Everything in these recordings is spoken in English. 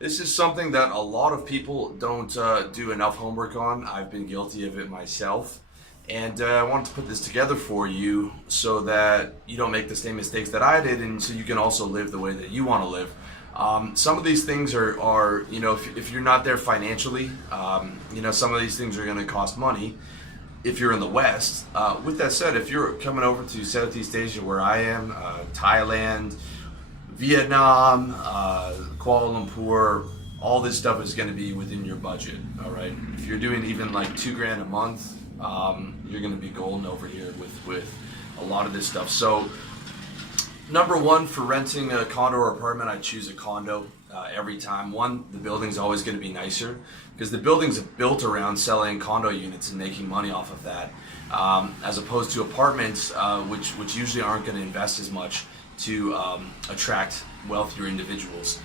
This is something that a lot of people don't do enough homework on. I've been guilty of it myself. And I wanted to put this together for you so that you don't make the same mistakes that I did, and so you can also live the way that you want to live. Some of these things are if you're not there financially, some of these things are going to cost money if you're in the West. With that said, if you're coming over to Southeast Asia where I am, Thailand, Vietnam, Kuala Lumpur, all this stuff is going to be within your budget. All right. If you're doing even like $2,000 a month, you're going to be golden over here with a lot of this stuff. So, number one, for renting a condo or apartment, I choose a condo every time. One, the building's always going to be nicer because the buildings are built around selling condo units and making money off of that, as opposed to apartments, which usually aren't going to invest as much to attract wealthier individuals.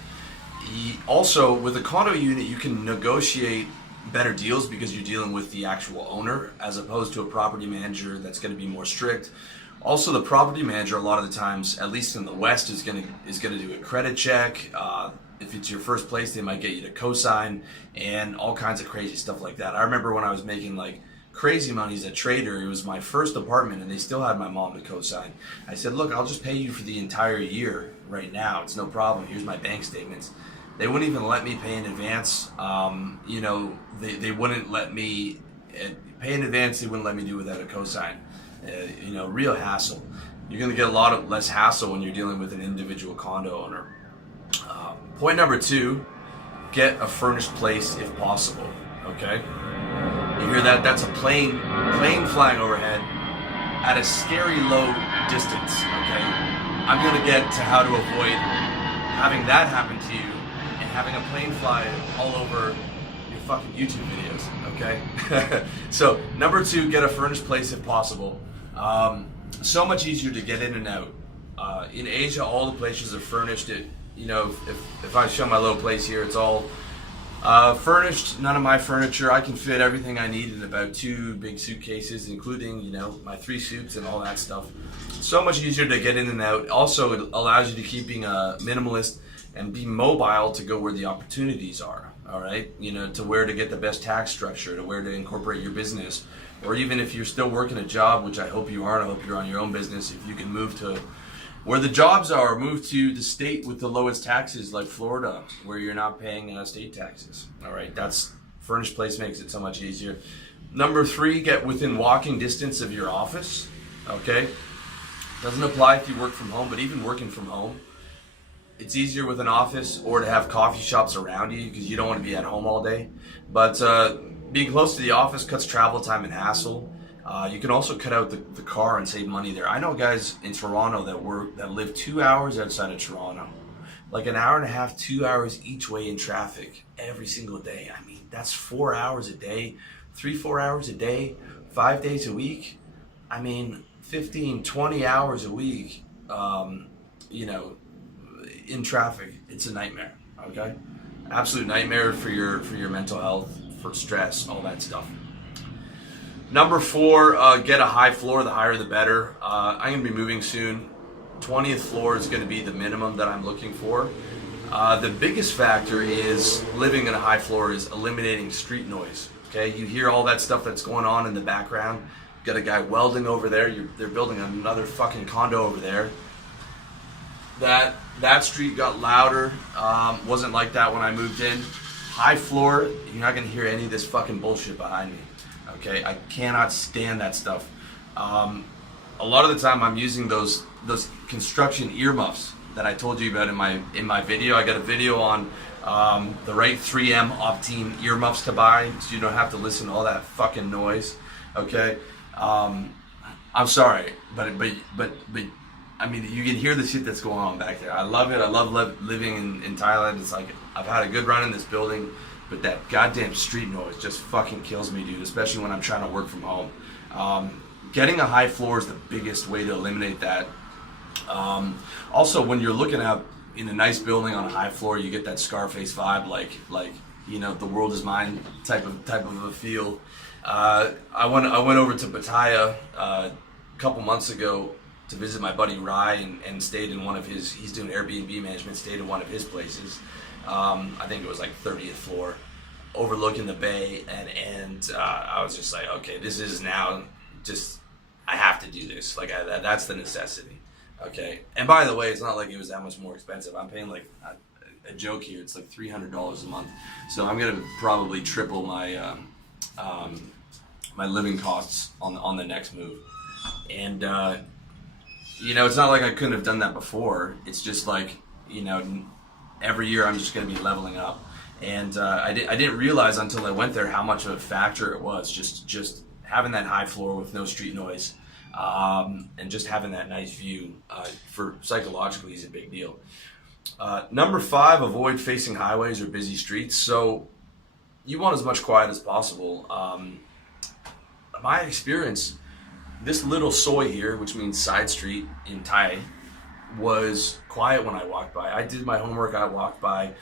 Also, with a condo unit, you can negotiate better deals because you're dealing with the actual owner as opposed to a property manager that's going to be more strict. Also, the property manager a lot of the times, at least in the West, is going to do a credit check. If it's your first place, they might get you to co-sign and all kinds of crazy stuff like that. I remember when I was making like crazy money as a trader, it was my first apartment and they still had my mom to co-sign. I said, look, I'll just pay you for the entire year right now. It's no problem. Here's my bank statements. They wouldn't even let me pay in advance. They wouldn't let me pay in advance. They wouldn't let me do without a cosign. Real hassle. You're going to get a lot of less hassle when you're dealing with an individual condo owner. Point number two, get a furnished place if possible. Okay? You hear that? That's a plane flying overhead at a scary low distance. Okay? I'm going to get to how to avoid having that happen to you and having a plane fly all over your fucking YouTube videos, okay? So, number two, get a furnished place if possible. So much easier to get in and out. In Asia, all the places are furnished. If I show my little place here, it's all furnished, none of my furniture. I can fit everything I need in about 2 big suitcases, including, my 3 suits and all that stuff. So much easier to get in and out. Also, it allows you to keep being a minimalist and be mobile to go where the opportunities are, all right? To where to get the best tax structure, to where to incorporate your business. Or even if you're still working a job, which I hope you are, and I hope you're on your own business, if you can move to where the jobs are, move to the state with the lowest taxes like Florida, where you're not paying state taxes, all right? That's furnished place makes it so much easier. Number three, get within walking distance of your office, okay? Doesn't apply if you work from home, but even working from home, it's easier with an office or to have coffee shops around you because you don't want to be at home all day. But being close to the office cuts travel time and hassle. You can also cut out the car and save money there. I know guys in Toronto that live 2 hours outside of Toronto, like an hour and a half, 2 hours each way in traffic every single day. I mean, that's 4 hours a day, 3-4 hours a day, 5 days a week. I mean, 15, 20 hours a week, in traffic. It's a nightmare, okay? Absolute nightmare for your mental health, for stress, all that stuff. Number four, get a high floor. The higher the better. I'm going to be moving soon. 20th floor is going to be the minimum that I'm looking for. The biggest factor is living in a high floor is eliminating street noise. Okay, you hear all that stuff that's going on in the background. You've got a guy welding over there. They're building another fucking condo over there. That street got louder. Wasn't like that when I moved in. High floor, you're not going to hear any of this fucking bullshit behind me. Okay, I cannot stand that stuff. A lot of the time I'm using those construction earmuffs that I told you about in my video. I got a video on the right 3M Optine earmuffs to buy, so you don't have to listen to all that fucking noise. Okay, I'm sorry, but I mean, you can hear the shit that's going on back there. I love it. I love living in Thailand. It's like I've had a good run in this building, but that goddamn street noise just fucking kills me, dude, especially when I'm trying to work from home. Getting a high floor is the biggest way to eliminate that. Also, when you're looking out in a nice building on a high floor, you get that Scarface vibe, like the world is mine type of a feel. I went over to Pattaya a couple months ago to visit my buddy Rai and stayed in one of his. He's doing Airbnb management. Stayed in one of his places. I think it was like 30th floor, overlooking the bay, and I was just like, okay, this is now just, I have to do this. Like that's the necessity. Okay, and by the way, it's not like it was that much more expensive. I'm paying like a joke here. It's like $300 a month, so I'm gonna probably triple my my living costs on the next move. And it's not like I couldn't have done that before. It's just like, every year I'm just going to be leveling up. And I didn't realize until I went there how much of a factor it was. Just having that high floor with no street noise, and just having that nice view, for psychologically is a big deal. Number 5, avoid facing highways or busy streets. So you want as much quiet as possible. My experience, this little soy here, which means side street in Thai, was quiet when I walked by. I did my homework, I walked by,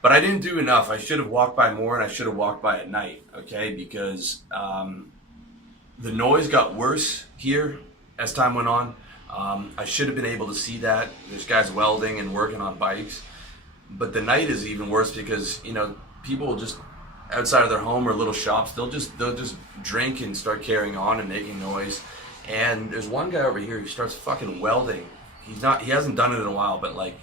but I didn't do enough. I should have walked by more, and I should have walked by at night, okay? Because the noise got worse here as time went on. I should have been able to see that. There's guys welding and working on bikes. But the night is even worse because, people just outside of their home or little shops, they'll just drink and start carrying on and making noise. And there's one guy over here who starts fucking welding. He hasn't done it in a while, but like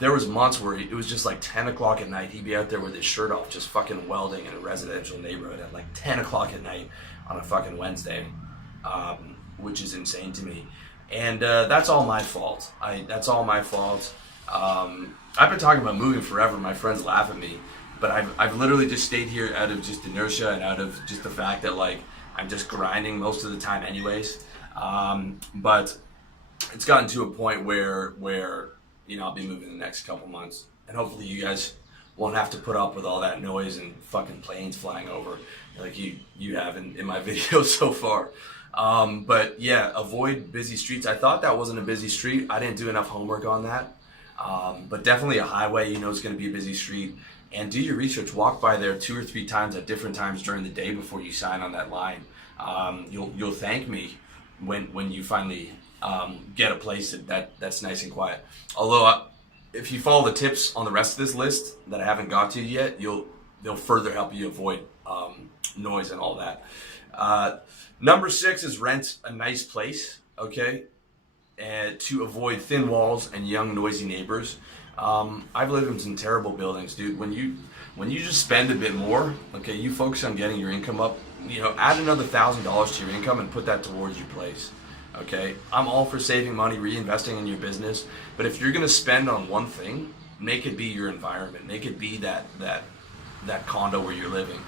there was months where it was just like 10 o'clock at night. He'd be out there with his shirt off, just fucking welding in a residential neighborhood at like 10 o'clock at night on a fucking Wednesday, which is insane to me. And that's all my fault. That's all my fault. I've been talking about moving forever. My friends laugh at me. But I've literally just stayed here out of just inertia and out of just the fact that like I'm just grinding most of the time anyways. But it's gotten to a point where I'll be moving the next couple months, and hopefully you guys won't have to put up with all that noise and fucking planes flying over like you have in my videos so far. But yeah, avoid busy streets. I thought that wasn't a busy street. I didn't do enough homework on that. But definitely a highway, it's going to be a busy street. And do your research. Walk by there 2 or 3 times at different times during the day before you sign on that line. You'll thank me when you finally get a place that's nice and quiet. Although if you follow the tips on the rest of this list that I haven't got to yet, they'll further help you avoid noise and all that. Number 6 is rent a nice place. Okay, and to avoid thin walls and young noisy neighbors. I've lived in some terrible buildings, dude. When you just spend a bit more, okay, you focus on getting your income up, add another $1,000 to your income and put that towards your place. Okay, I'm all for saving money, reinvesting in your business, but if you're gonna spend on one thing, make it be your environment, make it be that condo where you're living.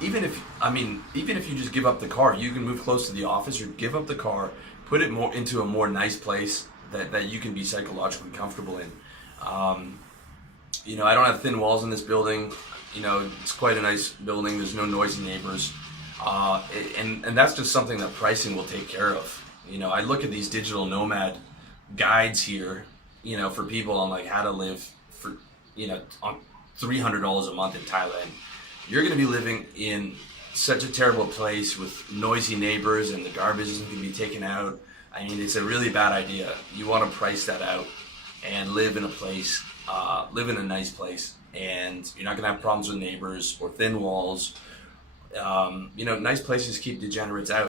Even if you just give up the car, you can move close to the office or give up the car, put it more into a more nice place that you can be psychologically comfortable in. I don't have thin walls in this building. It's quite a nice building. There's no noisy neighbors. And that's just something that pricing will take care of. I look at these digital nomad guides here, for people on like how to live for, on $300 a month in Thailand. You're going to be living in such a terrible place with noisy neighbors and the garbage isn't going to be taken out. I mean, it's a really bad idea. You want to price that out and live in a place, live in a nice place, and you're not going to have problems with neighbors or thin walls. Nice places keep degenerates out.